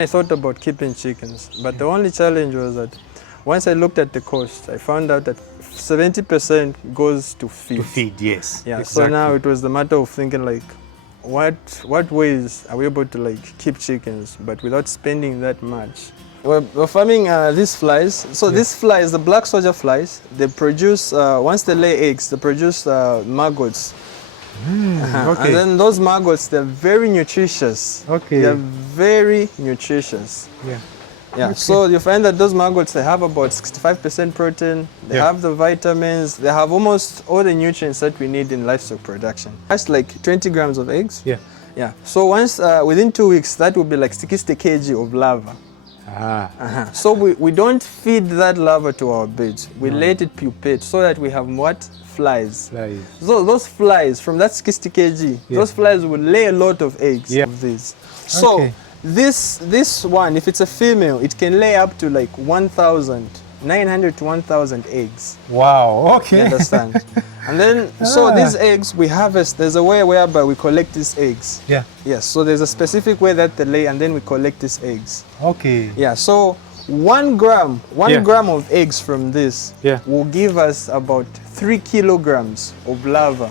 I thought about keeping chickens, but the only challenge was that once I looked at the cost, I found out that 70% goes to feed. To feed, yes. Yeah, exactly. so now it was the matter of thinking like, what ways are we able to like keep chickens, but without spending that much? We're farming these flies. So these flies, the black soldier flies, they produce, once they lay eggs, they produce maggots. Okay. And then those maggots, they're very nutritious. Okay. They're very nutritious. Yeah. Yeah, Okay. so you find that those maggots, they have about 65% protein, they have the vitamins, they have almost all the nutrients that we need in livestock production. That's like 20 grams of eggs. Yeah. Yeah, so once, within 2 weeks, that will be like 60 kg of larvae. So we don't feed that larva to our birds. We let it pupate so that we have what? Flies. So those flies, from that 60 kg, those flies will lay a lot of eggs of these. So this one, if it's a female, it can lay up to like 1,900 to 1,000 eggs. Wow, okay. You understand? And then, so these eggs we harvest, there's a way whereby we collect these eggs. Yeah. Yes, so there's a specific way that they lay and then we collect these eggs. Okay. Yeah, so 1 gram of eggs from this will give us about 3 kilograms of larva.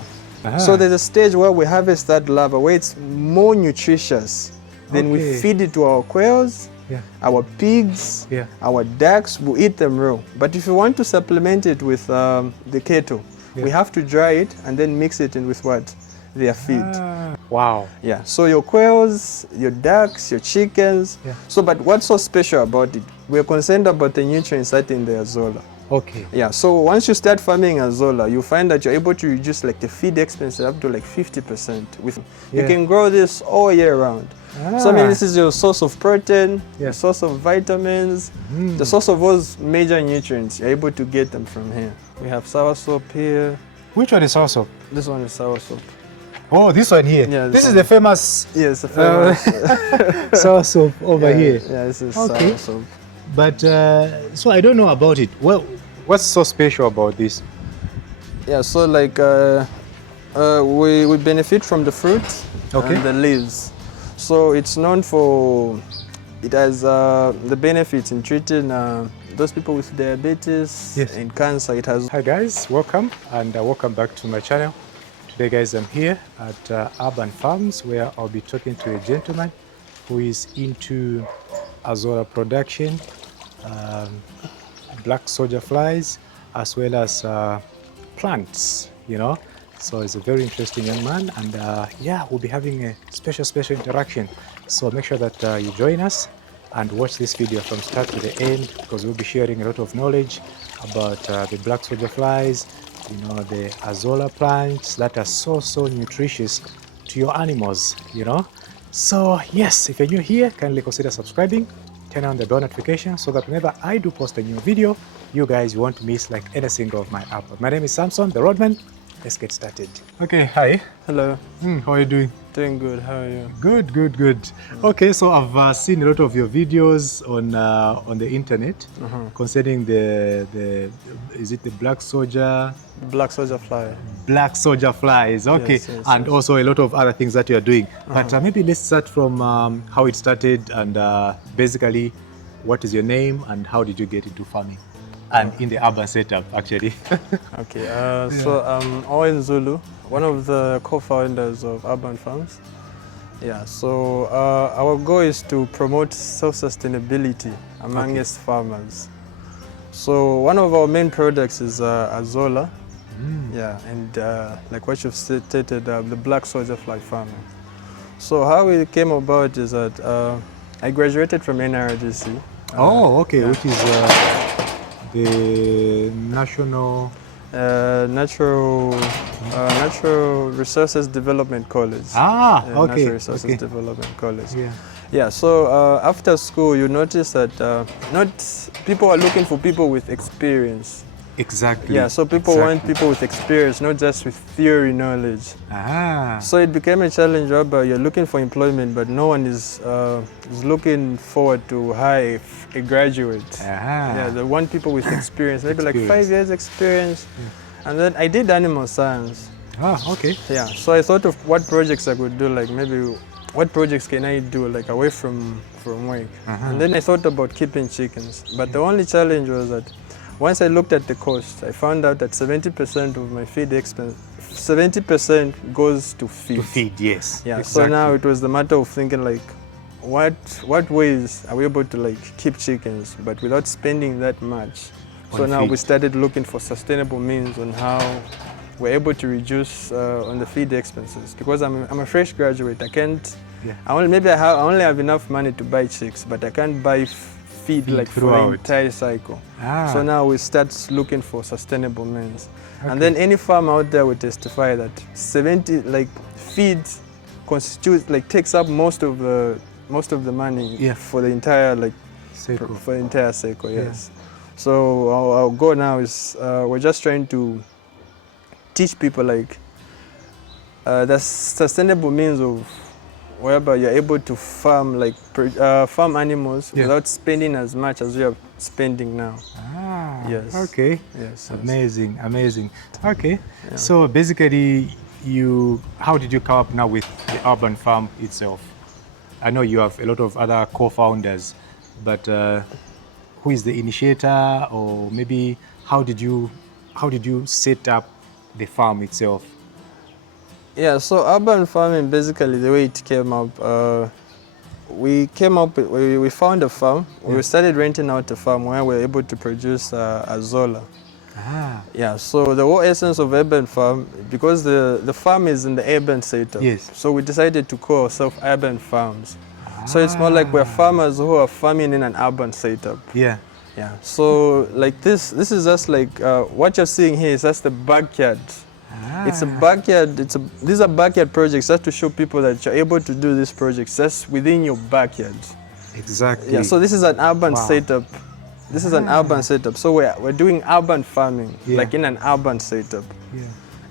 So there's a stage where we harvest that larva where it's more nutritious. Then we feed it to our quails, our pigs, our ducks, we eat them raw. But if you want to supplement it with the cattle, we have to dry it and then mix it in with what? Their feed. Wow. Yeah, so your quails, your ducks, your chickens. So, but what's so special about it? We're concerned about the nutrients that in the Azolla. Okay. Yeah. So once you start farming Azolla, you find that you're able to reduce like the feed expenses up to like 50%. You can grow this all year round. So I mean, this is your source of protein, your source of vitamins, the source of those major nutrients. You're able to get them from here. We have soursop here. Which one is soursop? This one is soursop. Oh, this one here. Yeah, this is the famous. Yes, the famous soursop over here. Yeah, this is soursop. But so I don't know about it. Well, what's so special about this? Yeah, so like we benefit from the fruit and the leaves. So it's known for, it has the benefits in treating those people with diabetes and cancer. It has. Hi guys, welcome and welcome back to my channel. Today guys, I'm here at Urban Farms where I'll be talking to a gentleman who is into Azolla production, black soldier flies, as well as plants, you know. So he's a very interesting young man, and yeah, we'll be having a special interaction. So make sure that you join us and watch this video from start to the end, because we'll be sharing a lot of knowledge about the black soldier flies, you know, the Azolla plants that are so nutritious to your animals, you know. So yes, if you're new here, kindly consider subscribing, turn on the bell notification so that whenever I do post a new video, you guys won't miss like any single of my uploads. My name is Samson, the Roadman. Let's get started. Okay, hi. Hello. How are you doing? Doing good. How are you? Good. Okay, so I've seen a lot of your videos on the internet concerning the is it the black soldier? Black soldier fly. Black soldier flies. Okay, yes, and also a lot of other things that you are doing. But maybe let's start from how it started and basically what is your name and how did you get into farming? And in the urban setup, actually. Okay, so I'm Owen Zulu, one of the co-founders of Urban Farms. Yeah, so our goal is to promote self-sustainability amongst farmers. So one of our main products is Azolla. Yeah, and like what you've stated, the black soldier fly farming. So how it came about is that I graduated from NRDC. Which is the Natural Resources Development College. Natural Resources Development College. Yeah. So after school, you notice that not people are looking for people with experience. Exactly. Yeah. So people want people with experience, not just with theory knowledge. So it became a challenge whereby you're looking for employment, but no one is looking forward to hire a graduate. Yeah, they want people with experience, maybe like 5 years experience. And then I did animal science. Okay. Yeah, so I thought of what projects I could do, like maybe what projects can I do like away from work? And then I thought about keeping chickens, but the only challenge was that once I looked at the cost, I found out that 70% of my feed expense, 70% goes to feed. To feed, yes. Yeah. Exactly. So now it was the matter of thinking like, what ways are we able to like keep chickens, but without spending that much? So now we started looking for sustainable means on how we're able to reduce on the feed expenses, because I'm a fresh graduate. I can't. Yeah. I only have enough money to buy chicks, but I can't buy feed like for the entire cycle. So now we start looking for sustainable means, and then any farm out there will testify that 70 like feed constitutes like takes up most of the money for the entire like cycle. For the entire cycle. Yes. So our goal now is we're just trying to teach people like the sustainable means of whereby you're able to farm like farm animals without spending as much as we are spending now. Yes. Okay. Yes. Amazing, amazing. Okay. Yeah. So basically, how did you come up now with the urban farm itself? I know you have a lot of other co-founders, but who is the initiator, or maybe how did you set up the farm itself? Yeah, so urban farming, basically the way it came up, we found a farm. We started renting out a farm where we were able to produce Azolla. Yeah, so the whole essence of urban farm, because the farm is in the urban setup, so we decided to call ourselves urban farms. So it's more like we're farmers who are farming in an urban setup. Yeah. So like this is just like what you're seeing here is just the backyard. It's a backyard. These are backyard projects just to show people that you're able to do these projects just within your backyard. Exactly. Yeah. So this is an urban setup. This is an urban setup. So we're doing urban farming, like in an urban setup.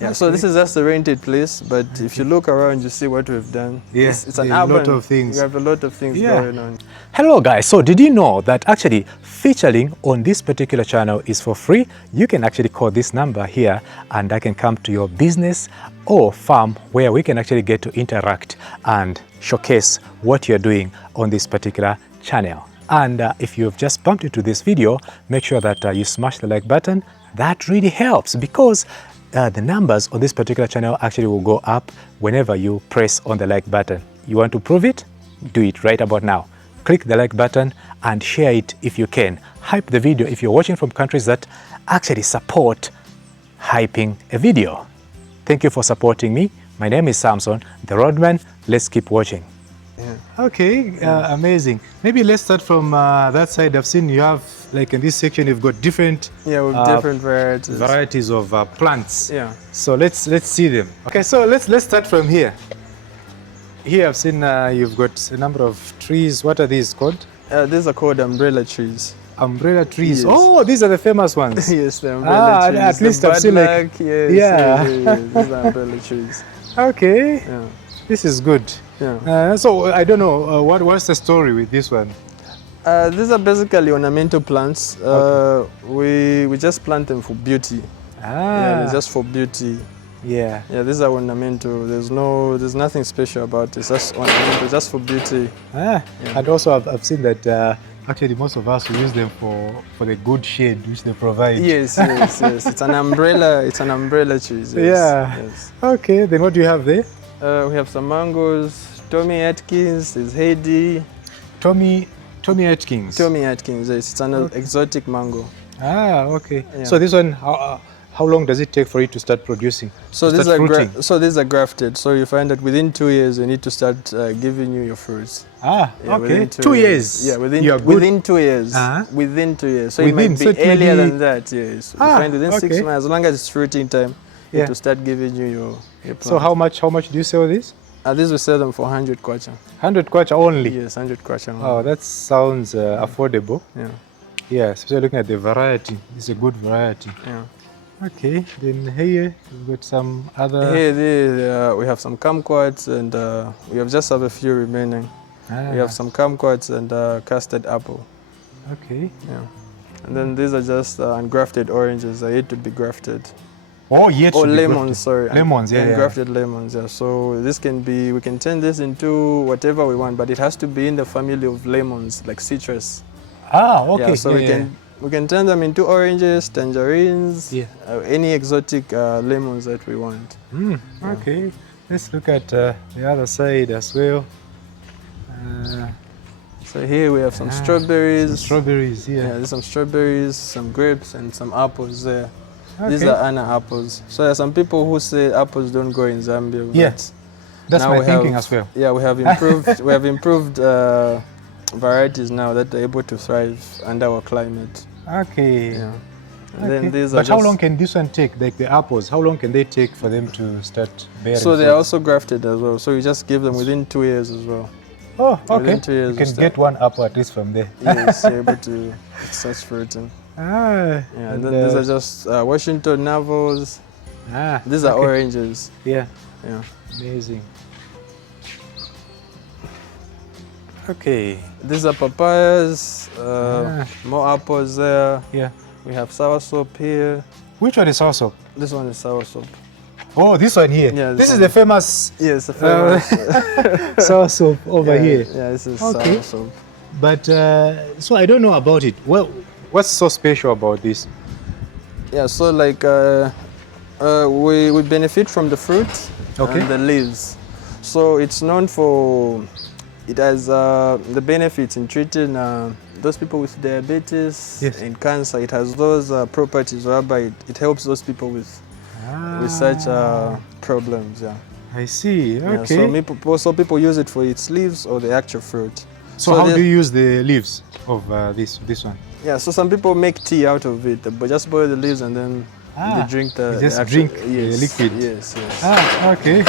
Yeah, so this is just a rented place, but if you look around, you see what we've done. Yes, it's an urban. Lot of things. We have a lot of things going on. Hello guys, so did you know that actually featuring on this particular channel is for free? You can actually call this number here and I can come to your business or farm where we can actually get to interact and showcase what you're doing on this particular channel. And if you've just bumped into this video, make sure that you smash the like button. That really helps, because the numbers on this particular channel actually will go up whenever you press on the like button. You want to prove it? Do it right about now. Click the like button and share it if you can. Hype the video if you're watching from countries that actually support hyping a video. Thank you for supporting me. My name is Samson, the Roadman. Let's keep watching. Okay, amazing. Maybe let's start from that side. I've seen you have, like in this section, you've got different different varieties of plants. Yeah. So let's see them. Okay, so let's start from here. Here I've seen you've got a number of trees. What are these called? These are called umbrella trees. Umbrella trees. Yes. Oh, these are the famous ones. Yes, the umbrella trees. At least I've seen like these are umbrella trees. Okay. Yeah. This is good. Yeah. So I don't know what's the story with this one. These are basically ornamental plants. We just plant them for beauty. Yeah, just for beauty. Yeah. Yeah, these are ornamental. There's nothing special about it. It's just ornamental, just for beauty. And also I've seen that actually most of us will use them for the good shade which they provide. Yes. It's an umbrella. It's an umbrella tree. Yes. Yeah. Yes. Okay. Then what do you have there? We have some mangoes. Tommy Atkins, there's Heidi. Tommy Atkins. Tommy Atkins, yes. It's an exotic mango. Okay. Yeah. So this one, how long does it take for it to start producing? So these are grafted. So you find that within 2 years, we need to start giving you your fruits. Okay. 2 years. Yeah, within 2 years. Within 2 years. So it might be earlier than that. Yes. You find within 6 months, as long as it's fruiting time, to start giving you your plant. So how much do you sell these? These we sell them for 100 kwacha. 100 kwacha only? Yes, 100 kwacha only. Oh, that sounds affordable. Yeah. Yeah, especially looking at the variety. It's a good variety. Yeah. Okay, then here we've got some other... Here we have some kumquats, and we just have a few remaining. We have some kumquats and custard apple. Okay. Yeah. And then these are just ungrafted oranges. They need to be grafted. Oh, yet or to be lemons, grafted. sorry. Lemons, yeah, yeah. Grafted lemons, yeah. So this can be, we can turn this into whatever we want, but it has to be in the family of lemons, like citrus. Ah, okay. Yeah, so we can turn them into oranges, tangerines, Yeah. any exotic lemons that we want. Yeah. Okay, let's look at the other side as well. So here we have some strawberries. Some strawberries, yeah. There's some strawberries, some grapes, and some apples there. Okay. These are Anna apples. So there are some people who say apples don't grow in Zambia. Yeah, but that's now my we thinking have, as well. Yeah, we have improved. We have improved varieties now that are able to thrive under our climate. Okay. Yeah. And Okay. then these are but how just, long can this one take? Like the apples, how long can they take for them to start bearing? So they are fruits? also grafted as well. So you just give them within 2 years as well. Oh, okay. Within 2 years You can we get one apple at least from there. Yes, you're able to start fruiting. Ah, Yeah, and then these are just Washington navels. These are okay. oranges. Yeah, Yeah. amazing. Okay. These are papayas. More apples there. Yeah. We have soursop here. Which one is also? This one is soursop. Oh, this one here. Yeah, this this is one. the famous Yes, the famous. soursop over here. Yeah, this is Okay. soursop. But so I don't know about it. Well, what's so special about this? Yeah, so like we benefit from the fruit Okay. and the leaves. So it's known for, it has the benefits in treating those people with diabetes and cancer. It has those properties whereby it helps those people with such problems. Yeah. I see. Yeah, Okay. so people use it for its leaves or the actual fruit. So how do you use the leaves of this one? Yeah, so some people make tea out of it, but just boil the leaves and then they drink the you just the actual, drink yes, the liquid. Yes, yes. Ah, okay.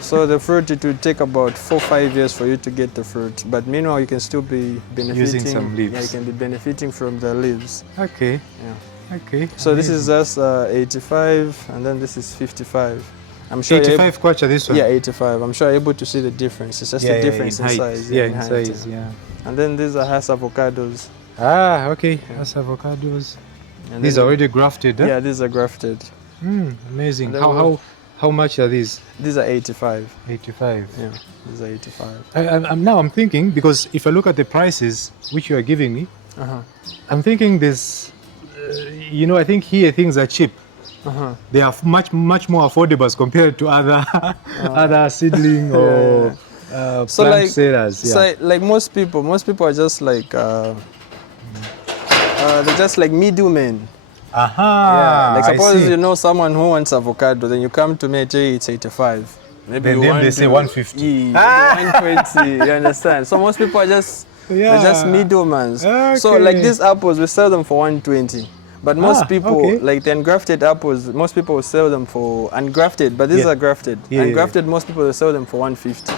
So the fruit, it will take about 4-5 years for you to get the fruit. But meanwhile, you can still be benefiting. Using some leaves. Yeah, you can be benefiting from the leaves. Okay. Yeah. Okay. So this is just 85, and then this is 55. I'm sure 85 kwacha, this one? Yeah, 85. I'm sure you're able to see the difference. It's just a difference in size. Yeah, in in height, size, yeah. And then these are Hass avocados. Ah, okay. That's avocados. And These then are already grafted, huh? Yeah, these are grafted. Amazing. And then How much are these? These are 85. 85. Yeah, these are 85. I'm thinking, because if I look at the prices which you are giving me, I'm thinking this, I think here things are cheap. They are much more affordable as compared to other other seedling or So plant sellers. Yeah. So like most people are just like they're just like middlemen. Yeah. Like suppose you know someone who wants avocado, then you come to me and tell you it's 85. Maybe then they say 150. Yeah, 120. You understand? So most people are just they're just middlemen. Okay. So like these apples, we sell them for 120. But most people, like the ungrafted apples, most people will sell them for ungrafted, but these are grafted. Ungrafted, most people will sell them for 150.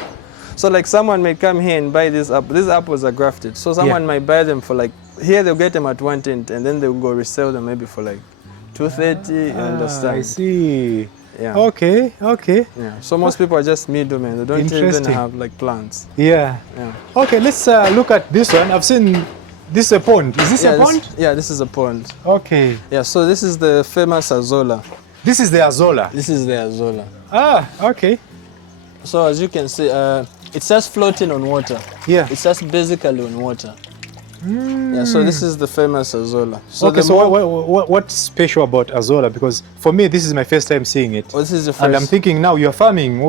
So like someone may come here and buy these apples. These apples are grafted. So someone might buy them for like, here they'll get them at 110 and then they'll go resell them maybe for like 230, you understand? I see. Yeah. Okay. Yeah. So most people are just middlemen. They don't even have like plants. Yeah. Okay, let's look at this one. I've seen this is a pond. Is this a pond? This is a pond. Okay. Yeah, so this is the famous Azolla. This is the Azolla. This is the Azolla. Ah, okay. So as you can see, it's just floating on water. Yeah. It's just basically on water. Yeah, so this is the famous Azolla. So okay, so what's special about Azolla? Because for me, this is my first time seeing it. Oh, this is the first. And I'm thinking now, you're farming.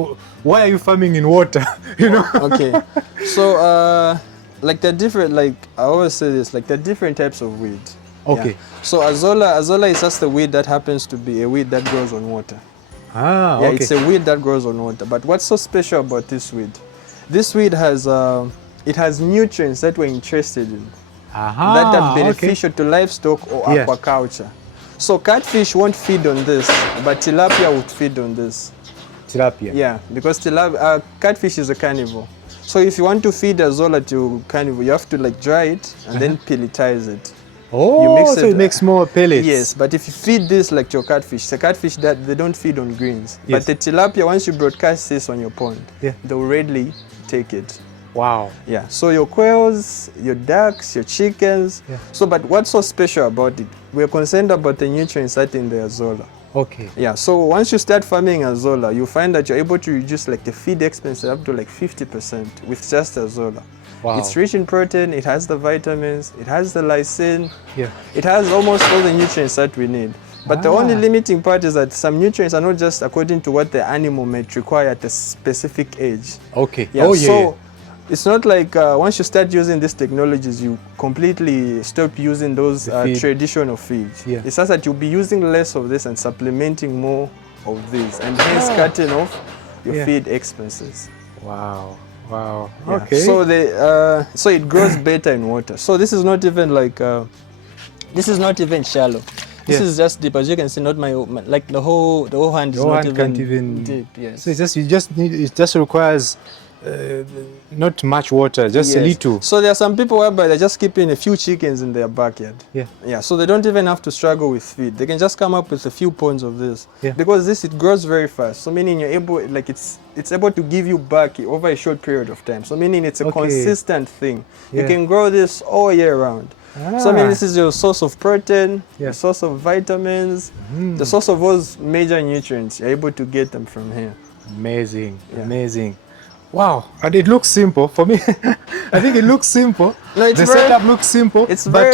Why are you farming in water? You know? Okay. So, like they're different, like I always say this, like they're different types of weed. Okay. Yeah. So Azolla is just a weed that happens to be a weed that grows on water. Ah, yeah, okay. It's a weed that grows on water. But what's so special about this weed? This weed has it has nutrients that we're interested in. That are beneficial to livestock or aquaculture. So catfish won't feed on this, but tilapia would feed on this. Tilapia? Yeah, because catfish is a carnivore. So if you want to feed Azolla to carnivore, you have to like dry it and then pelletize it. Oh, you mix so it makes more pellets. Yes, but if you feed this like to your catfish, the catfish that they don't feed on greens. But the tilapia, once you broadcast this on your pond, they will readily take it. Wow. Yeah, so your quails, your ducks, your chickens. So, but what's so special about it? We're concerned about the nutrients that in the Azolla. Okay. Yeah, so once you start farming Azolla, you find that you're able to reduce like the feed expense up to like 50% with just Azolla. Wow. It's rich in protein, it has the vitamins, it has the lysine, Yeah. it has almost all the nutrients that we need. But the only limiting part is that some nutrients are not just according to what the animal might require at a specific age. Okay. Yeah, Oh, yeah. so it's not like once you start using these technologies, you completely stop using those traditional feeds. Yeah. It's just that you'll be using less of this and supplementing more of these, and hence cutting off your feed expenses. Wow. Wow. Yeah. Okay. So so it grows better in water. So this is not even like this is not even shallow. This is just deep, as you can see. Not my like the whole hand is not even deep. Yes. So it just requires not much water, just a little. So there are some people whereby they're just keeping a few chickens in their backyard. Yeah. Yeah. So they don't even have to struggle with feed. They can just come up with a few ponds of this. Yeah. Because it grows very fast. So meaning you're able, like it's able to give you back over a short period of time. So meaning it's a consistent thing. Yeah. You can grow this all year round. So I mean, this is your source of protein, the source of vitamins, the source of those major nutrients. You're able to get them from here. Amazing, amazing. Wow, and it looks simple for me. I think it looks simple. No, the setup looks simple. It's very,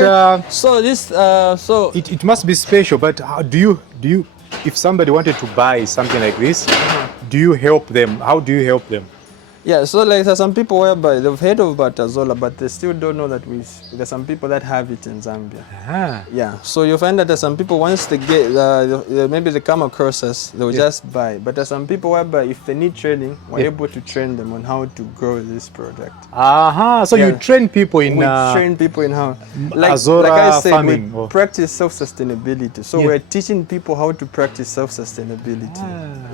so this it must be special. But how do you if somebody wanted to buy something like this, do you help them? How do you help them? Yeah, so like there's some people whereby they've heard of Azolla, but they still don't know that there's some people that have it in Zambia. Yeah, so you find that there's some people, once they get, maybe they come across us, they'll just buy. But there's some people whereby if they need training, we're able to train them on how to grow this product. So you train people in... We train people in how... Like I said, farming, we practice self-sustainability. So we're teaching people how to practice self-sustainability.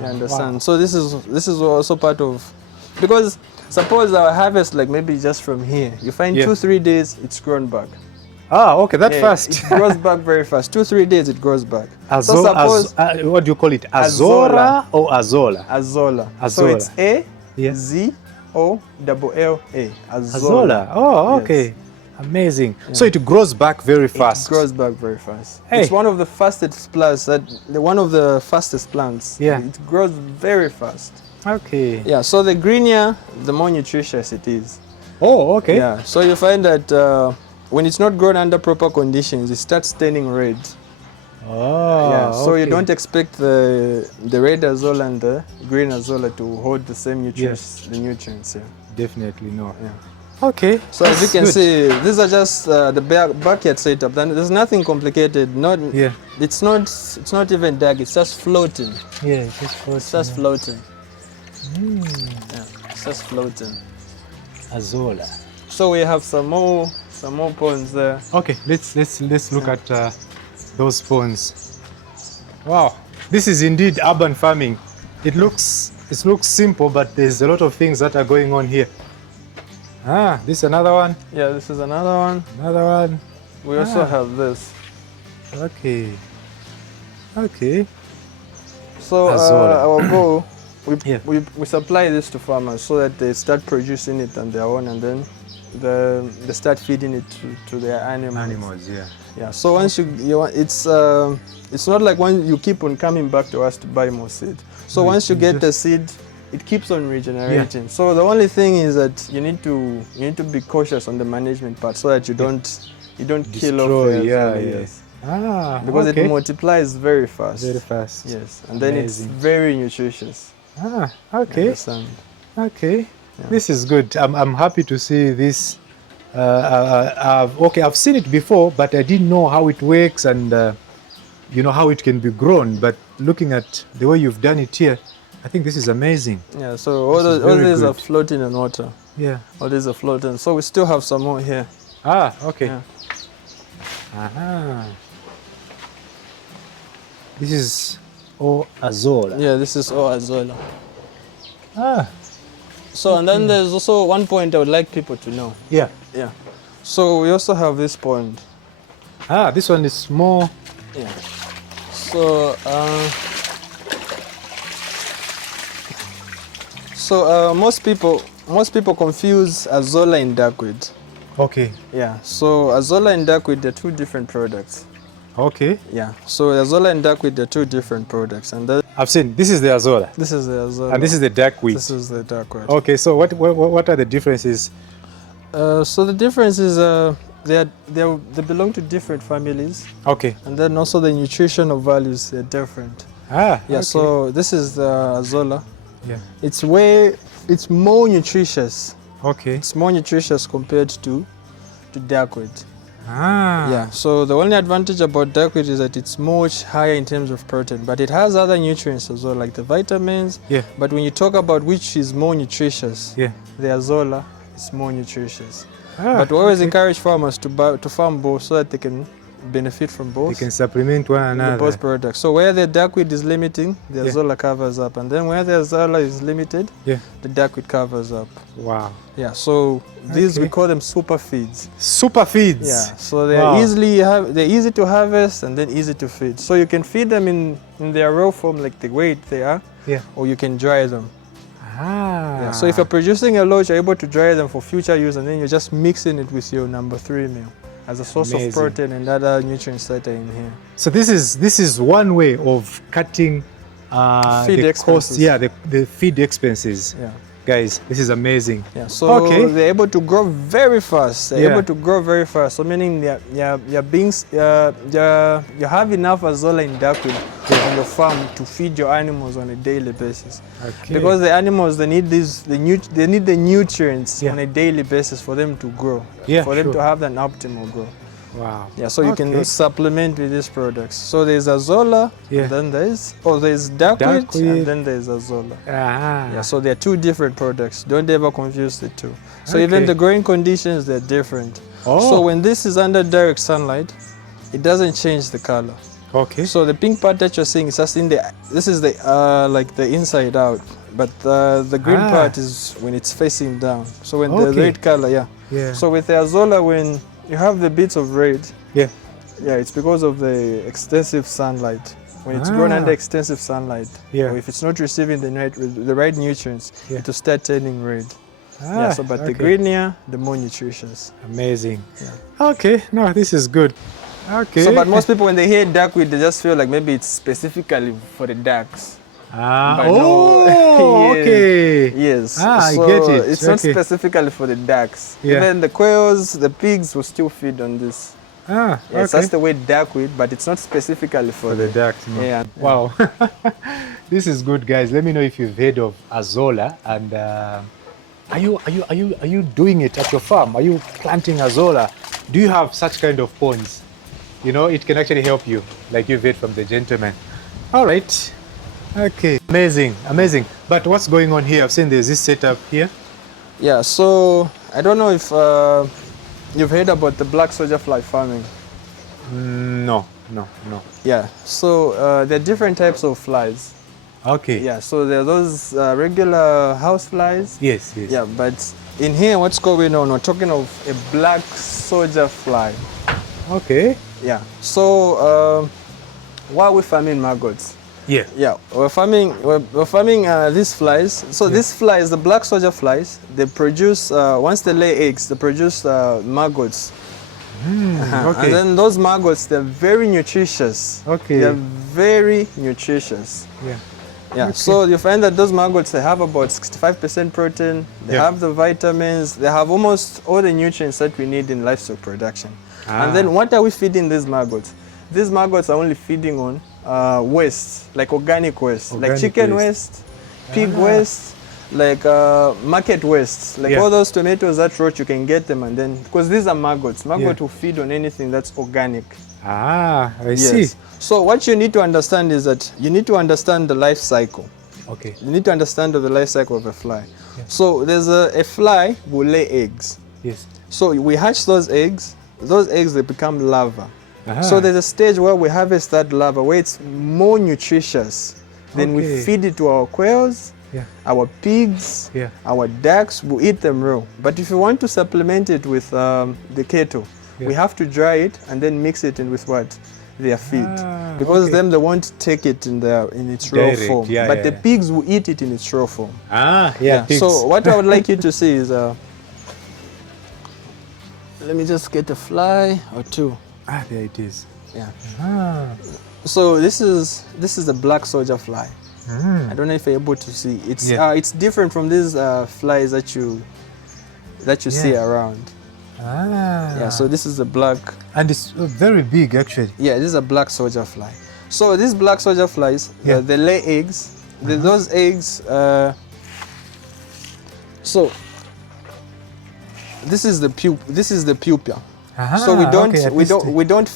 You understand? Wow. So this is also part of... Because suppose our harvest, like maybe just from here, you find 2-3 days, it's grown back. Okay, that fast. It grows back very fast. 2-3 days, it grows back. So suppose, what do you call it? Azolla or Azolla? Azolla. So it's A-Z-O-L-L-A. Azolla. Oh, okay. Yes. Amazing. Yeah. So it grows back very fast. It grows back very fast. Hey. It's one of the fastest plants. One of the fastest plants. Yeah. It grows very fast. Okay. Yeah, so the greener, the more nutritious it is. Oh, okay. Yeah, so you find that when it's not grown under proper conditions, it starts turning red. Oh, yeah. So you don't expect the red Azolla and the green Azolla to hold the same nutrients. The nutrients. Yeah. Definitely no. Yeah. Okay. So as you can see, these are just the backyard setup. Then there's nothing complicated. It's not even dark. It's just floating. Yeah, it's just floating. It's just floating. Yeah, it's just floating. Azolla. So we have some more ponds there. Okay, let's look at those ponds. Wow, this is indeed urban farming. It looks simple, but there's a lot of things that are going on here. This is another one. Yeah, this is another one. Another one. We also have this. Okay. Okay. So our goal. We supply this to farmers so that they start producing it on their own, and then they start feeding it to their animals. Yeah. So once it's not like when you keep on coming back to us to buy more seed. So once you get the seed, it keeps on regenerating. So the only thing is that you need to be cautious on the management part so that you don't kill off the yes. Because it multiplies very fast. Very fast. Yes, and then it's very nutritious. Okay. Okay. Yeah. This is good. I'm happy to see this. I've seen it before, but I didn't know how it works and how it can be grown. But looking at the way you've done it here, I think this is amazing. Yeah. So all these are floating in water. Yeah. All these are floating. So we still have some more here. Okay. Yeah. This is all Azolla. Yeah, this is all Azolla. So and then there's also one point I would like people to know. Yeah. Yeah. So we also have this pond. This one is small. Yeah. So most people confuse Azolla and duckweed. Okay. Yeah. So Azolla and duckweed are two different products. Okay. Yeah. So the Azolla and duckweed are two different products, and I've seen. This is the Azolla. this is the Azolla. And this is the duckweed. This is the duckweed. Okay. So what are the differences? So the difference is they belong to different families, Okay. and then also the nutritional values, they're different. Ah. Yeah. Okay. So this is the Azolla. Yeah. It's more nutritious. Okay. It's more nutritious compared to duckweed. Ah. Yeah, so the only advantage about duckweed is that it's much higher in terms of protein, but it has other nutrients as well, like the vitamins. Yeah. But when you talk about which is more nutritious, Yeah. the Azolla is more nutritious. Ah, But we always okay. encourage farmers to farm both so that they can benefit from both. They can supplement one another. Both products. So where the duckweed is limiting, the Yeah. Azolla covers up, and then where the Azolla is limited, Yeah. the duckweed covers up. Wow. Yeah. So these we Okay. call them super feeds. Super feeds. Yeah, so they're Wow. they're easy to harvest and then easy to feed. So you can feed them in their raw form, like the way they are, Yeah. or you can dry them. Ah. Yeah. So if you're producing a lot, you're able to dry them for future use, and then you're just mixing it with your number 3 meal as a source Amazing. of protein and other nutrients that are in here. So this is one way of cutting Feed the expenses. costs. Yeah, the feed expenses. Yeah. Guys, this is amazing. Yeah, so Okay. they're able to grow very fast. They're Yeah. able to grow very fast. So meaning you have enough Azolla in duckweed on your farm to feed your animals on a daily basis. Okay. Because the animals, they need the nutrients Yeah. on a daily basis for them to grow. Yeah, For them sure. to have an optimal growth. Wow. Yeah, so you Okay. can supplement with these products. So there's Azolla, Yeah. and then there's duckweed, Duckweed. and then there's Azolla. Ah. Yeah, so they're two different products. Don't ever confuse the two. So Okay. even the growing conditions, they're different. Oh. So when this is under direct sunlight, it doesn't change the color. Okay. So the pink part that you're seeing is just this is the like the inside out, but the green Ah. part is when it's facing down. So when the Okay. red color, yeah. Yeah. So with the Azolla, when you have the bits of red, Yeah. yeah, it's because of the extensive sunlight. When it's grown Ah. under extensive sunlight, Yeah. or if it's not receiving the right nutrients, Yeah. it will start turning red. Ah, Yeah, so but the okay. greenier, the more nutritious. Amazing. Yeah. Okay. No, this is good. Okay. So, but most people when they hear duckweed, they just feel like maybe it's specifically for the ducks. Ah. But no. Oh. Yes. Okay. Yes. Ah, I so get it. It's not Okay. specifically for the ducks. Yeah. Even the quails, the pigs will still feed on this. Ah. Yes, okay. that's the way duckweed, but it's not specifically for For the ducks. No. Yeah. Wow. This is good, guys. Let me know if you've heard of Azolla, and are you doing it at your farm? Are you planting Azolla? Do you have such kind of ponds? You know, it can actually help you, like you've heard from the gentleman. All right. Okay. Amazing, amazing. But what's going on here? I've seen there's this setup here. Yeah, so I don't know if you've heard about the black soldier fly farming. No. Yeah, so there are different types of flies. Okay. Yeah, so there are those regular house flies. Yes. Yeah, but in here, what's going on? We're talking of a black soldier fly. Okay. Yeah, so why are we farming maggots? Yeah. Yeah, we're farming these flies. So these flies, the black soldier flies, they produce, once they lay eggs, they produce maggots. Okay. And then those maggots, they're very nutritious. Okay. They're very nutritious. Yeah. Yeah, Okay. so you find that those maggots, they have about 65% protein, they Yeah. have the vitamins, they have almost all the nutrients that we need in livestock production. And then what are we feeding these maggots? These maggots are only feeding on waste, like organic waste, like Organic chicken waste. waste, pig waste, like market waste, like Yeah. all those tomatoes that rot, you can get them, and then, because these are maggots, maggot Yeah. will feed on anything that's organic. I see. So what you need to understand is that you need to understand the life cycle. Okay. You need to understand the life cycle of a fly. So there's a fly will lay eggs. Yes. So we hatch those eggs they become larvae. Aha. So there's a stage where we harvest that larva where it's more nutritious. Then we Okay. feed it to our quails, Yeah. our pigs, Yeah. our ducks, we eat them raw. But if you want to supplement it with the cattle, we have to dry it and then mix it in with what? Their feed. Because okay. them, they won't take it in its raw Direct, form. yeah, but yeah, the yeah. pigs will eat it in its raw form. Pigs. So what I would like you to see is, let me just get a fly or two. There it is. Yeah. Ah. So this is the black soldier fly. Mm. I don't know if you're able to see. It's Yeah. it's different from these flies that you see around. Ah. Yeah. So this is the black. And it's very big, actually. Yeah, this is a black soldier fly. So these black soldier flies, they lay eggs. Those eggs. So this is the pupa. So we don't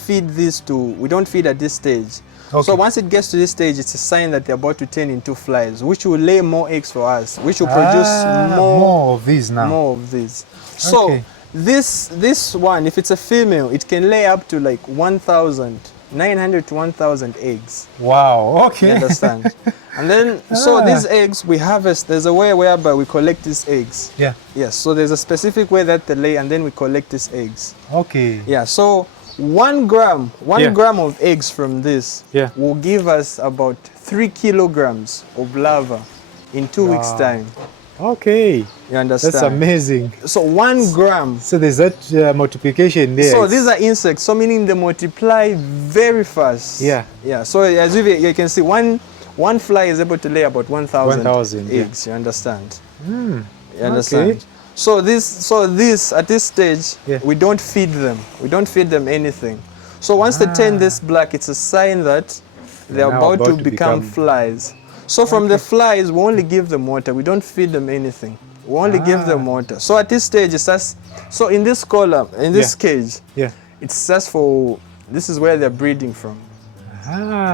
feed at this stage. Okay. So once it gets to this stage, it's a sign that they're about to turn into flies, which will lay more eggs for us, which will produce more of these now. More of these. So this one, if it's a female, it can lay up to like 1,900 to 1,000 eggs. Wow. Okay. You understand? And then, so these eggs we harvest. There's a way whereby we collect these eggs. Yeah. Yes. So there's a specific way that they lay, and then we collect these eggs. Okay. Yeah. So 1 gram of eggs from this will give us about 3 kilograms of larva in 2 weeks' time. Okay. You understand? That's amazing. So 1 gram. So there's that multiplication there. So these are insects, so meaning they multiply very fast. Yeah. Yeah. So as you can see, one fly is able to lay about 1,000 eggs. You understand? Mm. You understand? Okay. So this at this stage, we don't feed them. We don't feed them anything. So once they turn this black, it's a sign that they're about to become flies. So from the flies, we only give them water. We don't feed them anything. We only give them water. So at this stage, it's just, so in this column, in this cage, it's just for, this is where they're breeding from.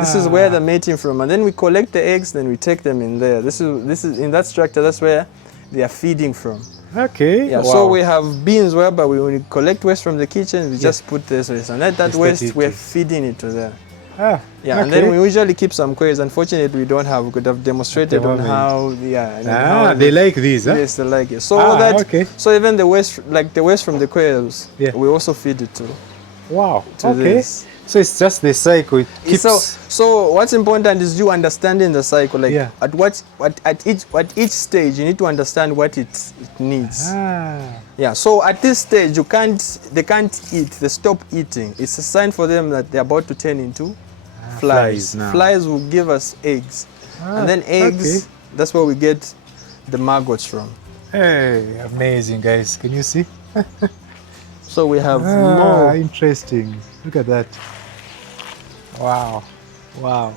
This is where they're mating from. And then we collect the eggs, then we take them in there. This is in that structure, that's where they are feeding from. Okay. Yeah. Wow. So we have bins whereby when we collect waste from the kitchen, we just put this waste. And that waste, we're feeding it to them. And then we usually keep some quails. Unfortunately, we don't have. We could have demonstrated on how. They like these, huh? Yes, they like it. So so even the waste, like the waste from the quails, we also feed it to. Wow. To this. So it's just the cycle. It keeps... So what's important is you understanding the cycle. Like at each stage, you need to understand what it needs. Yeah. So at this stage, they can't eat. They stop eating. It's a sign for them that they're about to turn into flies. Flies will give us eggs, and then eggs. That's where we get the maggots from. Hey, amazing, guys! Can you see? So we have more. Interesting. Look at that. Wow.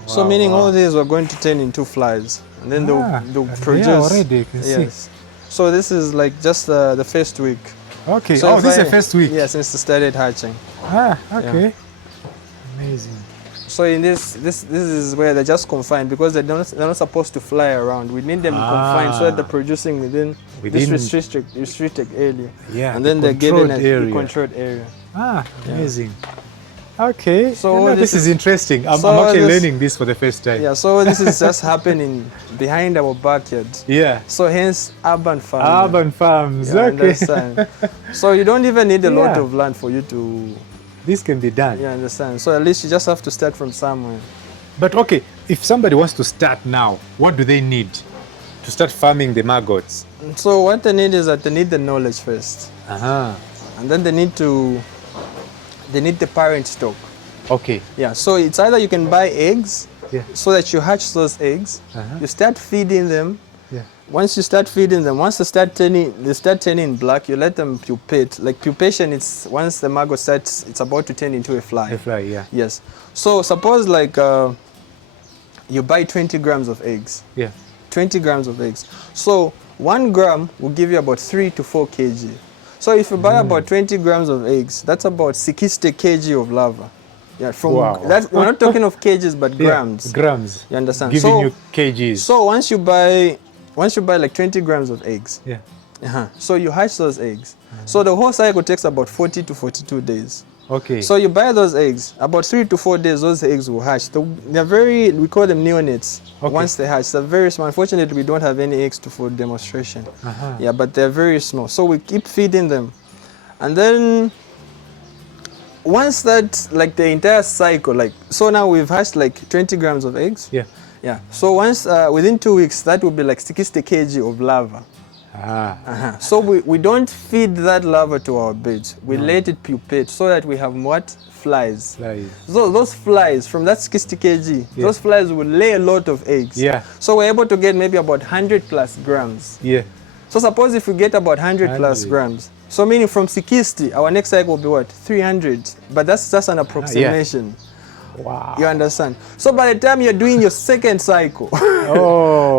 So meaning all these are going to turn into flies, and then they'll produce. Already, you can see. So this is like just the first week. Okay. So this is the first week. Yeah, since they started hatching. Okay. Amazing. So in this is where they're just confined because they're not supposed to fly around. We need them confined so that they're producing within this restricted area. Yeah. And then they're getting a controlled area. Amazing. Okay. So this is interesting. I'm actually learning this for the first time. Yeah. So this is just happening behind our backyard. Yeah. So hence urban farms. Urban farms. You understand? So you don't even need a lot of land for you to. This can be done. You understand? So at least you just have to start from somewhere. But okay, if somebody wants to start now, what do they need to start farming the maggots? So what they need is that they need the knowledge first. And then they need the parent stock. Okay. Yeah. So it's either you can buy eggs, so that you hatch those eggs. You start feeding them. Once you start feeding them, once they start turning black, you let them pupate. Like pupation, it's once the maggot starts, it's about to turn into a fly. A fly, yeah. Yes. So suppose like you buy 20 grams of eggs. Yeah. 20 grams of eggs. So 1 gram will give you about 3 to 4 kg. So if you buy about 20 grams of eggs, that's about 60 kg of larva. Yeah, we're not talking of kgs, but grams. Grams. You understand? Giving you kgs. So once you buy like 20 grams of eggs, so you hatch those eggs. So the whole cycle takes about 40 to 42 days. Okay. So you buy those eggs. About 3 to 4 days, those eggs will hatch. They're we call them neonates. Once they hatch, they're very small. Unfortunately, we don't have any eggs for demonstration. Yeah, but they're very small. So we keep feeding them, and then once that, like the entire cycle, like so now we've hatched like 20 grams of eggs. Yeah. Yeah. So once within 2 weeks, that will be like 60 kg of larva. So we don't feed that larva to our birds. We let it pupate so that we have what? Flies. So those flies, from that 60 kg, those flies will lay a lot of eggs. So we're able to get maybe about 100 plus grams. So suppose if we get about 100 plus grams, so meaning from 60, our next cycle will be what? 300. But that's just an approximation. Wow. You understand? So by the time you're doing your second cycle,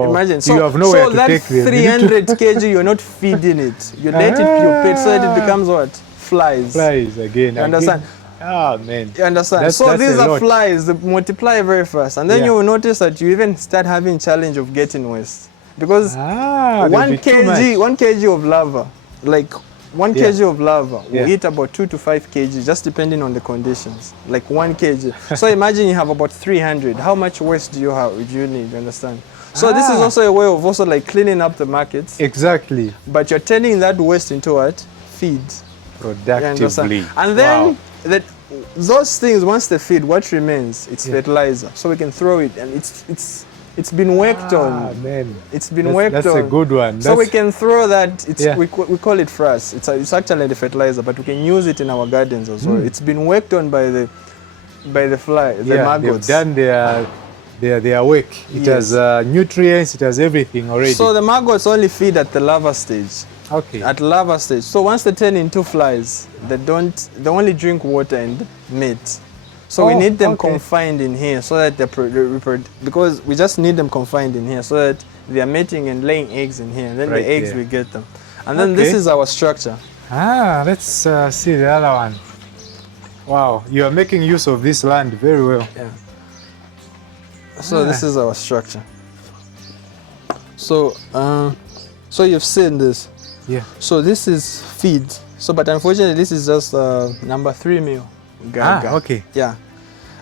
imagine. So you have nowhere to that take them. 300 kg, you're not feeding it. You let it pupate so that it becomes what? Flies. Flies again. You understand? Oh man. You understand? So these are flies, they multiply very fast. And then you will notice that you even start having challenge of getting waste. Because 1 kg of larva, like 1 kg of larva will eat about 2 to 5 kg, just depending on the conditions. Like 1 kg. So imagine you have about 300. How much waste do you need? You understand? So this is also a way of also like cleaning up the markets. Exactly. But you're turning that waste into what? Feed. Productively. And then those things, once they feed, what remains? It's fertilizer. So we can throw it, and it's been worked on. Man. It's been worked on. That's a good one. So we can throw that. We call it frass. It's actually the fertilizer, but we can use it in our gardens as well. It's been worked on by the fly, the maggots. They've done their work. It has nutrients. It has everything already. So the maggots only feed at the larva stage. At larva stage. So once they turn into flies, they only drink water and mate. So we need them confined in here so that because we just need them confined in here so that they are mating and laying eggs in here. And then the eggs, we get them. And then this is our structure. Let's see the other one. Wow, you are making use of this land very well. So this is our structure. So so you've seen this. So this is feed. So but unfortunately this is just number 3 meal. Gaga.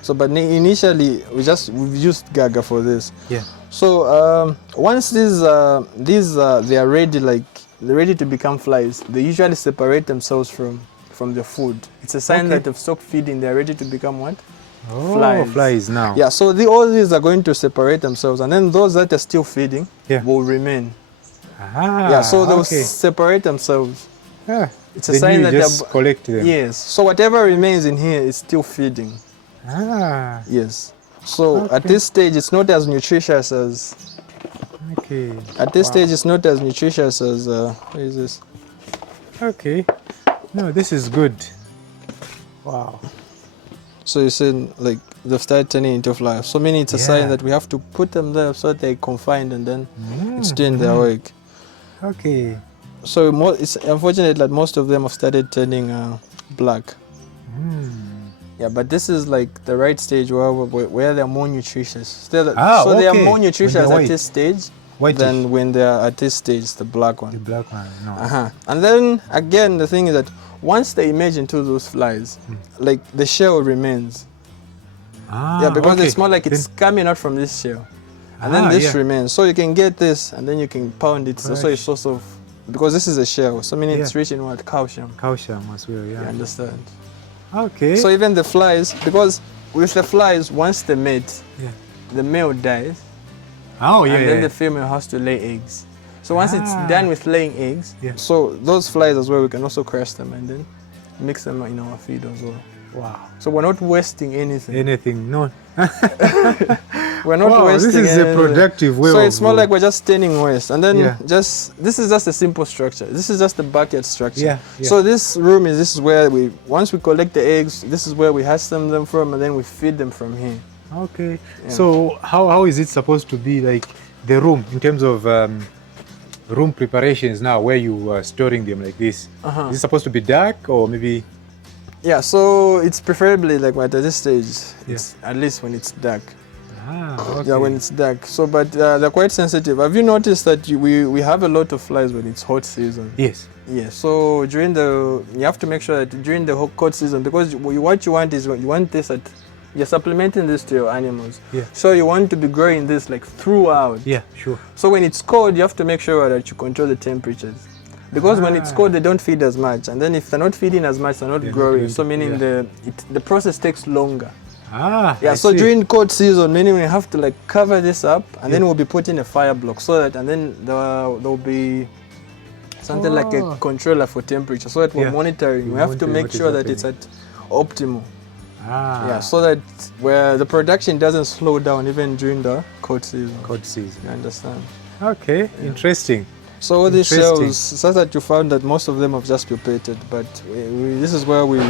So but initially we've used Gaga for this. So once these they are ready, like they're ready to become flies, they usually separate themselves from the food. It's a sign that they've stopped feeding. They're ready to become what? Flies now. So all these are going to separate themselves, and then those that are still feeding will remain. So they'll separate themselves. It's a sign that just collect them. So whatever remains in here is still feeding. So at this stage, it's not as nutritious as. At this stage, it's not as nutritious as. What is this? No, this is good. Wow. So you see, like they've started turning into flies. So meaning it's a sign that we have to put them there so that they're confined, and then it's doing their work. So it's unfortunate that most of them have started turning black. But this is like the right stage where they're more nutritious. They are more nutritious at this stage than when they're at this stage, the black one. The black one, no. And then again, the thing is that once they emerge into those flies, like the shell remains. Because it's more like it's coming out from this shell. And then this remains. So you can get this and then you can pound it. So it's sort of, because this is a shell, so meaning it's rich in what? Calcium. Calcium as well, You understand? So even the flies, because with the flies, once they mate, the male dies. And then the female has to lay eggs. So once it's done with laying eggs, so those flies as well, we can also crush them and then mix them in our feed as well. Wow. So we're not wasting anything. No. We're not wasting this is anything. A productive way. So it's more like we're just turning waste. And then this is just a simple structure. This is just a bucket structure. So this is where once we collect the eggs, this is where we hatch them from, and then we feed them from here. So how is it supposed to be, like the room in terms of room preparations now, where you are storing them like this? Is it supposed to be dark or maybe? So it's preferably like at this stage, it's at least when it's dark. When it's dark. So, but they're quite sensitive. Have you noticed that we have a lot of flies when it's hot season? Yes. So you have to make sure that during the hot season, because what you want is you want this you're supplementing this to your animals. So you want to be growing this like throughout. So when it's cold, you have to make sure that you control the temperatures. Because when it's cold, they don't feed as much. And then if they're not feeding as much, they're not growing. So meaning the process takes longer. So during cold season, meaning we have to like cover this up, and then we'll be putting a fire block so that, and then there'll be something like a controller for temperature, so that we're monitoring. We have to make sure that it's at optimal. Yeah, so that where the production doesn't slow down even during the cold season. You understand? Okay, interesting. So all these shells, such that you found that most of them have just pupated, but this is where we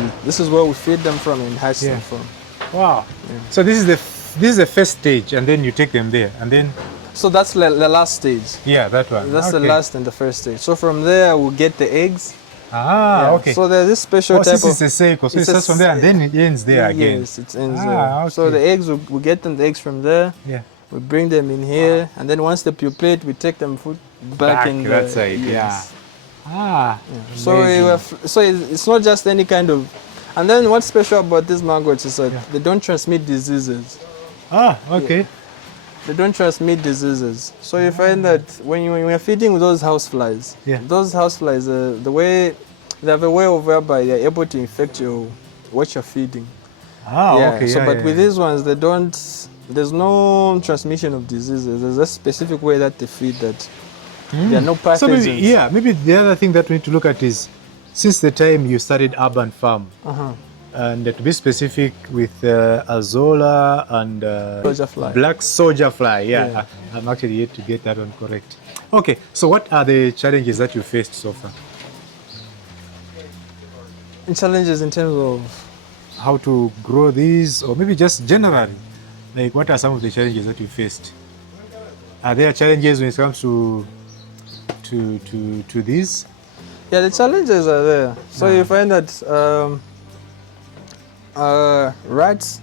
feed them from and hatch them from. Wow. Yeah. So this is the first stage, and then you take them there, and then. So that's the last stage. Yeah, that one. That's the last and the first stage. So from there we'll get the eggs. Okay. So there's this special type this is a cycle. So it starts from there and then it ends there again. Yes, it ends there. Okay. So the eggs, we get them the eggs from there. Yeah. We bring them in here, and then once they pupate, we take them back in that side. Yes. So so it's not just any kind of. And then what's special about these maggots is that they don't transmit diseases. Okay. Yeah. They don't transmit diseases. So you find that when you're feeding those houseflies, those houseflies, they have a way of whereby they're able to infect what you're feeding. Okay. But with these ones, they don't. There's no transmission of diseases. There's a specific way that they feed that. There are no pathogens. So maybe the other thing that we need to look at is, since the time you started urban farm, and to be specific with Azolla and black soldier fly. I'm actually yet to get that one correct. Okay, so what are the challenges that you faced so far? Challenges in terms of how to grow these, or maybe just generally, like what are some of the challenges that you faced? Are there challenges when it comes to these? Yeah, the challenges are there. So you find that rats,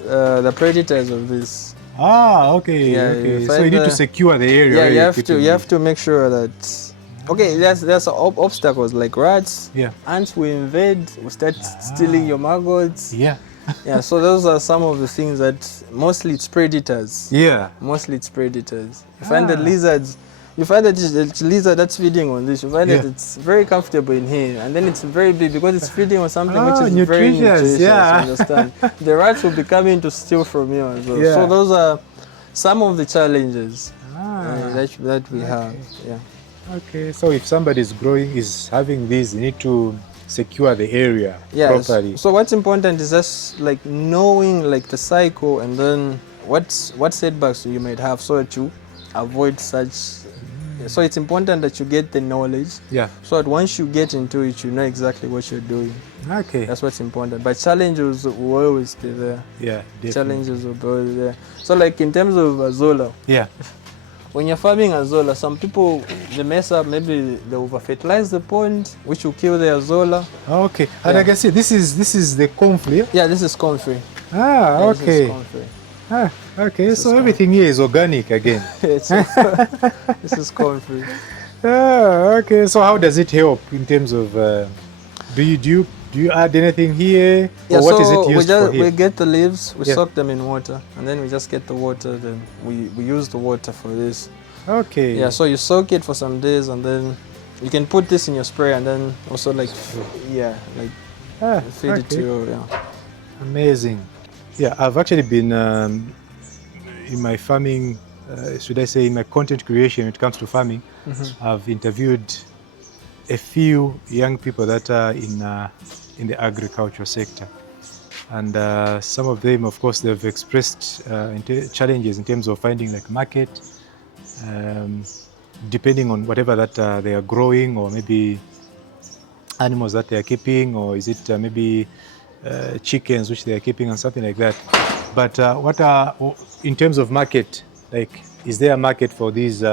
the predators of this. Okay. So you need to secure the area. Yeah, you have to make sure that. Okay, there's obstacles like rats. Yeah. Ants will invade, will start stealing your maggots. Yeah. So those are some of the things that mostly it's predators. Yeah. Mostly it's predators. You find the lizards. You find that the lizard that's feeding on this, you find that it's very comfortable in here, and then it's very big because it's feeding on something which is very nutritious. You understand? The rats will be coming to steal from you as well. So those are some of the challenges that we have. Yeah. Okay. So if somebody is having these, you need to secure the area properly. So what's important is just like knowing like the cycle, and then what setbacks you might have, so that you avoid such. So it's important that you get the knowledge. So that once you get into it, you know exactly what you're doing. Okay. That's what's important. But challenges will always be there. Yeah, definitely. Challenges will be always there. So like in terms of Azolla. When you're farming Azolla, some people, they mess up, maybe they over-fertilize the pond, which will kill the Azolla. Okay. And I can see this is the comfrey. Yeah, this is comfrey. Okay. This is comfrey. Okay, so everything here is organic again. This is comfrey. Okay, so how does it help in terms of, do you add anything here? Or what is it used for here? We get the leaves, we soak them in water, and then we just get the water, then we use the water for this. Okay. Yeah, so you soak it for some days, and then you can put this in your spray, and then also feed it to you. Amazing. Yeah, I've actually been in my farming, should I say in my content creation when it comes to farming, I've interviewed a few young people that are in the agricultural sector. And some of them, of course, they've expressed challenges in terms of finding like market, depending on whatever that they are growing, or maybe animals that they are keeping, or is it maybe chickens which they are keeping and something like that. But what are, in terms of market, like is there a market for these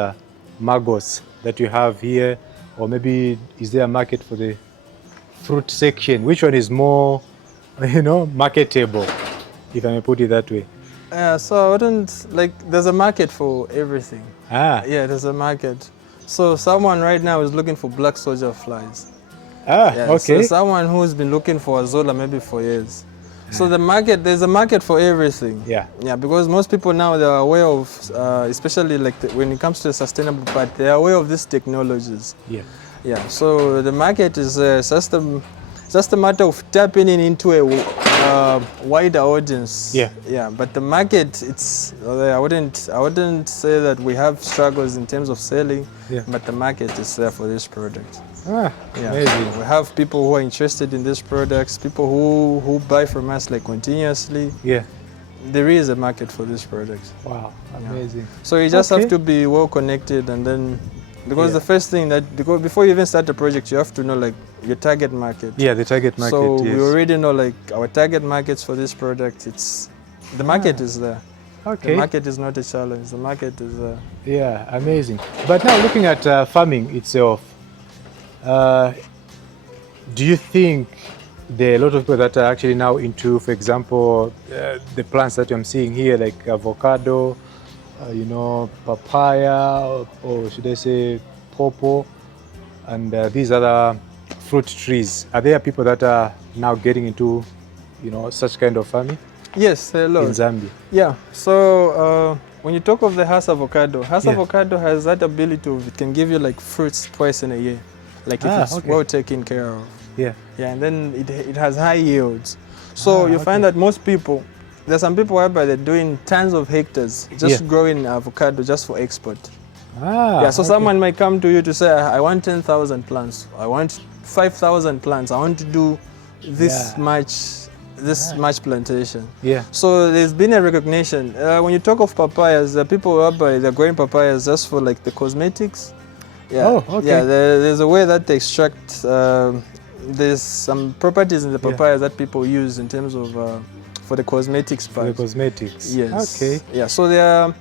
maggots that you have here, or maybe is there a market for the fruit section? Which one is more, marketable, if I may put it that way? So I wouldn't, there's a market for everything. Yeah, there's a market. So someone right now is looking for black soldier flies. Okay. So someone who's been looking for Azolla maybe for years. So there's a market for everything. Yeah, because most people now, they are aware of, especially when it comes to the sustainable part, they are aware of these technologies. Yeah. So the market is just a matter of tapping into a wider audience. Yeah. Yeah, but the market, it's I wouldn't say that we have struggles in terms of selling. Yeah. But the market is there for this product. Ah, Yeah. amazing. We have people who are interested in these products, people who buy from us like continuously. Yeah. There is a market for this product. Wow, amazing. So you just have Okay. to be well connected, and then because Yeah. the first thing because before you even start the project, you have to know like your target market. Yeah, the target market. So yes. we already know like our target markets for this product. The market is there. Okay. The market is not a challenge. The market is there. Yeah, amazing. But now looking at farming itself, do you think there are a lot of people that are actually now into, for example, the plants that I'm seeing here, like avocado, papaya, or should I say pawpaw, and these other fruit trees? Are there people that are now getting into, such kind of farming Yes, hello. in Zambia? Yeah. So when you talk of the avocado Yeah. avocado has that ability of it can give you like fruits twice in a year, like if it's okay. well taken care of. Yeah. Yeah, and then it has high yields. So you okay. find that most people, there's some people whereby they're doing tons of hectares just growing avocado just for export. Ah, So okay. someone might come to you to say, I want 10,000 plants, I want 5,000 plants, I want to do this much plantation. Yeah. So there's been a recognition. When you talk of papayas, the people whereby they're growing papayas just for like the cosmetics. Yeah. Oh, okay. Yeah, there's a way that they extract. There's some properties in the papayas that people use in terms of for the cosmetics part. For the cosmetics. Yes. Okay. Yeah. So there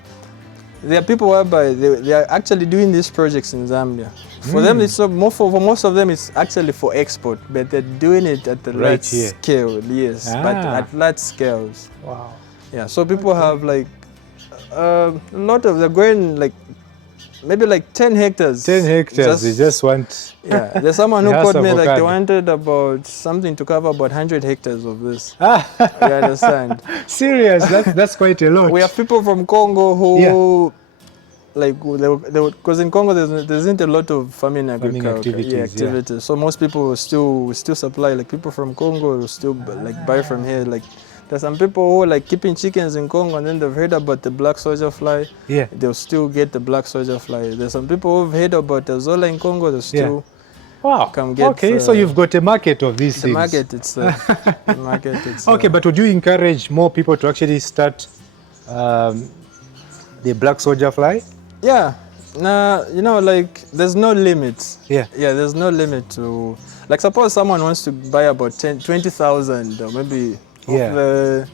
are people whereby they are actually doing these projects in Zambia. For them, it's more for most of them, it's actually for export, but they're doing it at the large scale. Yes, but at large scales. Wow. Yeah. So people have like a lot of they're growing like maybe like 10 hectares. 10 hectares, they just want... Yeah, there's someone who They called have me like they avocado. wanted about something to cover about 100 hectares of this. Ah, You understand? serious? That's quite a lot. We have people from Congo who, like, because in Congo there isn't a lot of farming agriculture activities. So most people will still supply, like people from Congo will still like buy from here. Like there's some people who are like keeping chickens in Congo and then they've heard about the black soldier fly. Yeah. They'll still get the black soldier fly. There's some people who've heard about Azolla in Congo. They'll still come get. Okay, so you've got a market of these the things. market. It's the market. It's Okay, but would you encourage more people to actually start the black soldier fly? Yeah. Nah, like there's no limit. Yeah. Yeah, there's no limit to, like, suppose someone wants to buy about 20,000 or maybe of the,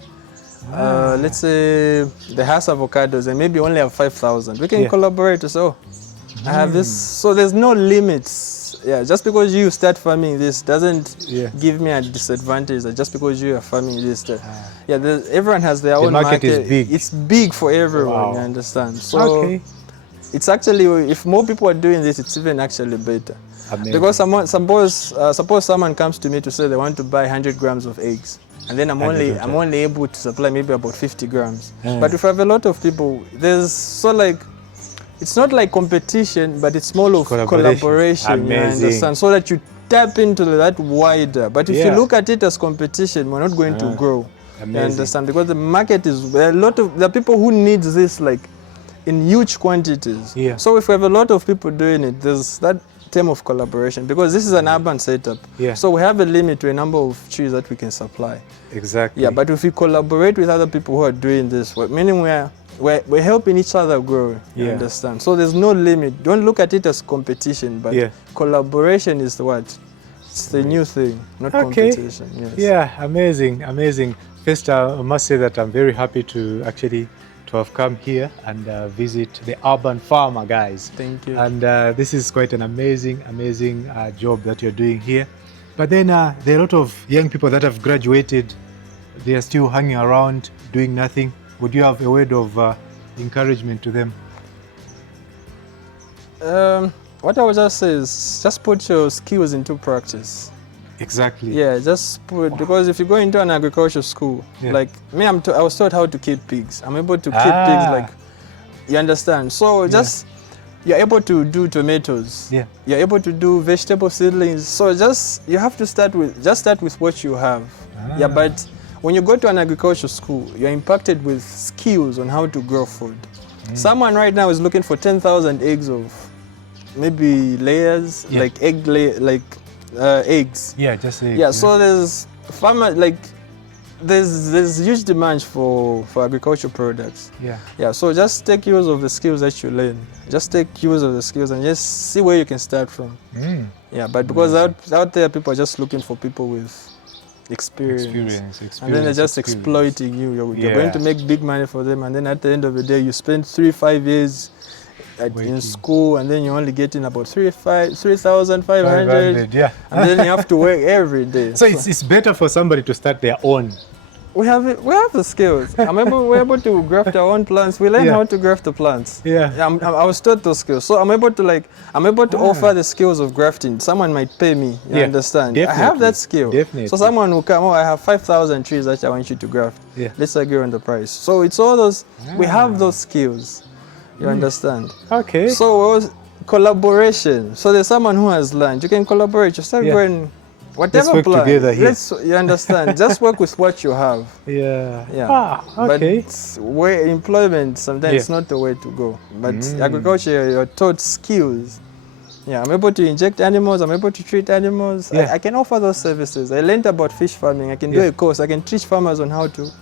let's say the house avocados and maybe only have 5,000. We can collaborate to say, oh, I have this. So there's no limits. Yeah, just because you start farming this doesn't give me a disadvantage. Just because you are farming this, everyone has their own market. The market is big. It's big for everyone. Wow. You understand? So it's actually, if more people are doing this, it's even actually better. Amazing. Because suppose someone comes to me to say they want to buy 100 grams of eggs, and then I'm only able to supply maybe about 50 grams. But if I have a lot of people, it's not like competition, but it's more of collaboration. Amazing. You understand? So that you tap into that wider. But if you look at it as competition, we're not going to grow. Amazing. You understand? Because the market is there are people who need this like in huge quantities. Yeah. So if we have a lot of people doing it, there's that term of collaboration, because this is an urban setup. Yeah. So we have a limit to a number of trees that we can supply. Exactly. Yeah, but if we collaborate with other people who are doing this work, meaning we're helping each other grow. You understand? So there's no limit. Don't look at it as competition, but collaboration is it's the new thing, not competition. Yes. Yeah, amazing, amazing. First, I must say that I'm very happy to have come here and visit the urban farmer, guys. Thank you. And this is quite an amazing job that you're doing here. But then there are a lot of young people that have graduated. They are still hanging around doing nothing. Would you have a word of encouragement to them? What I would just say is just put your skills into practice. Exactly. Yeah, just put, because if you go into an agriculture school, like me, I was taught how to keep pigs. I'm able to keep pigs, like, you understand? So just, you're able to do tomatoes. Yeah. You're able to do vegetable seedlings. So you have to start with what you have. Yeah, but when you go to an agriculture school, you're impacted with skills on how to grow food. Someone right now is looking for 10,000 eggs of maybe layers, like eggs. Yeah, just eggs. Yeah, so there's there's huge demand for agricultural products. Yeah, so just take use of the skills that you learn. Just take use of the skills and just see where you can start from. Yeah, but because out there people are just looking for people with experience, and then they're just exploiting you. You're going to make big money for them, and then at the end of the day you spend 3-5 years in school, and then you're only getting about 3,500. Yeah, and then you have to work every day. So it's better for somebody to start their own. We have the skills. We're able to graft our own plants. We learn how to graft the plants. I was taught those skills, so I'm able to offer the skills of grafting. Someone might pay me. You understand? Definitely. I have that skill. Definitely. So someone will come. Oh, I have 5,000 trees that I want you to graft. Let's agree on the price. So it's all those. We have those skills. You understand? Okay. So collaboration. So there's someone who has land. You can collaborate. You start going. Whatever let's work together here. You understand? Just work with what you have. Yeah. Okay. But where employment sometimes it's not the way to go. But agriculture, you're taught skills. Yeah, I'm able to inject animals. I'm able to treat animals. I can offer those services. I learned about fish farming. I can do a course. I can teach farmers on how to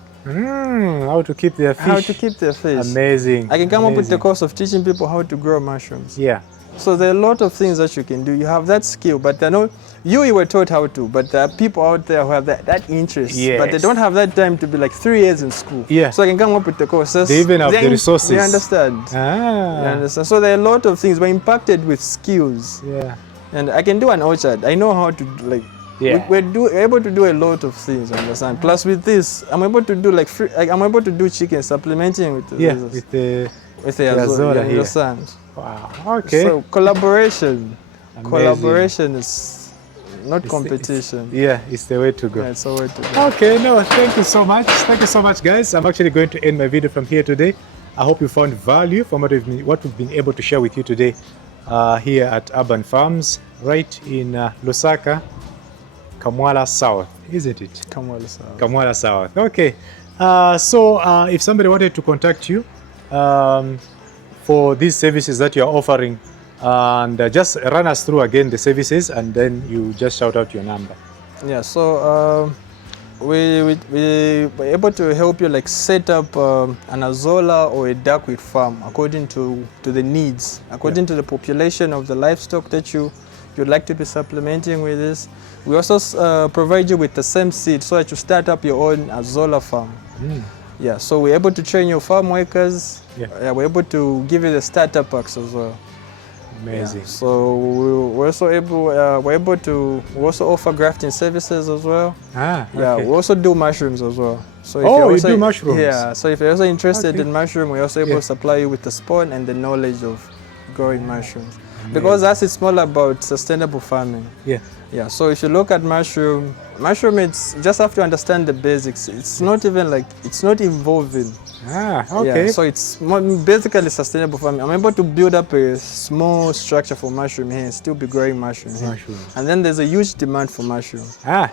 keep their fish. How to keep their fish. Amazing. I can come up with the course of teaching people how to grow mushrooms. Yeah. So there are a lot of things that you can do. You have that skill, but you were taught how to, but there are people out there who have that interest, but they don't have that time to be like 3 years in school. Yeah. So I can come up with the courses. They even have the resources. You understand? You understand? So there are a lot of things. We're impacted with skills. Yeah. And I can do an orchard. I know how to we're able to do a lot of things, understand? Plus with this, I'm able to do I'm able to do chicken supplementing with the with the Azolla, you understand? Wow. Okay. So collaboration. Amazing. Collaboration is not competition. It's the way to go. Yeah, it's the way to go. Okay, no, thank you so much. Thank you so much, guys. I'm actually going to end my video from here today. I hope you found value from what we've been able to share with you today here at Urban Farms, right in Lusaka, Kamwala South, isn't it? Kamwala South. Kamwala South. Okay. So if somebody wanted to contact you for these services that you're offering, and just run us through again the services, and then you just shout out your number. Yeah, so we're able to help you set up an Azolla or a duckweed farm according to the needs, according to the population of the livestock that you'd like to be supplementing with this. We also provide you with the same seed so that you start up your own Azolla farm. Yeah, so we're able to train your farm workers. We're able to give you the starter packs as well. Amazing. So we're also able to offer grafting services as well. Okay. We also do mushrooms as well. So if you do mushrooms? Yeah, so if you're also interested in mushroom, we're also able to supply you with the spawn and the knowledge of growing mushrooms. Amazing. Because it's more about sustainable farming. Yeah, so if you look at mushroom, it's just have to understand the basics. It's not even it's not evolving. Okay. Yeah, so it's basically sustainable farming. I'm able to build up a small structure for mushroom here and still be growing mushroom here. And then there's a huge demand for mushroom.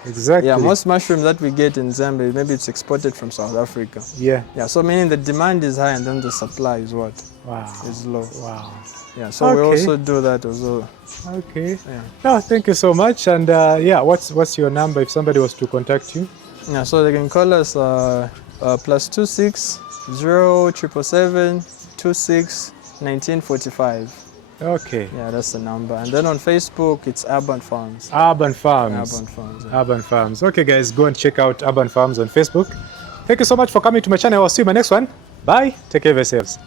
Exactly. Yeah, most mushrooms that we get in Zambia, maybe it's exported from South Africa. Yeah, so meaning the demand is high and then the supply is is low. Wow. Yeah, so we also do that as well. Okay. No, thank you so much. And what's your number if somebody was to contact you? Yeah, so they can call us +26 0777 26 1945. Okay. Yeah, that's the number. And then on Facebook, it's Urban Farms. Urban Farms. Urban Farms. Urban Farms. Okay, guys, go and check out Urban Farms on Facebook. Thank you so much for coming to my channel. I'll see you in my next one. Bye. Take care of yourselves.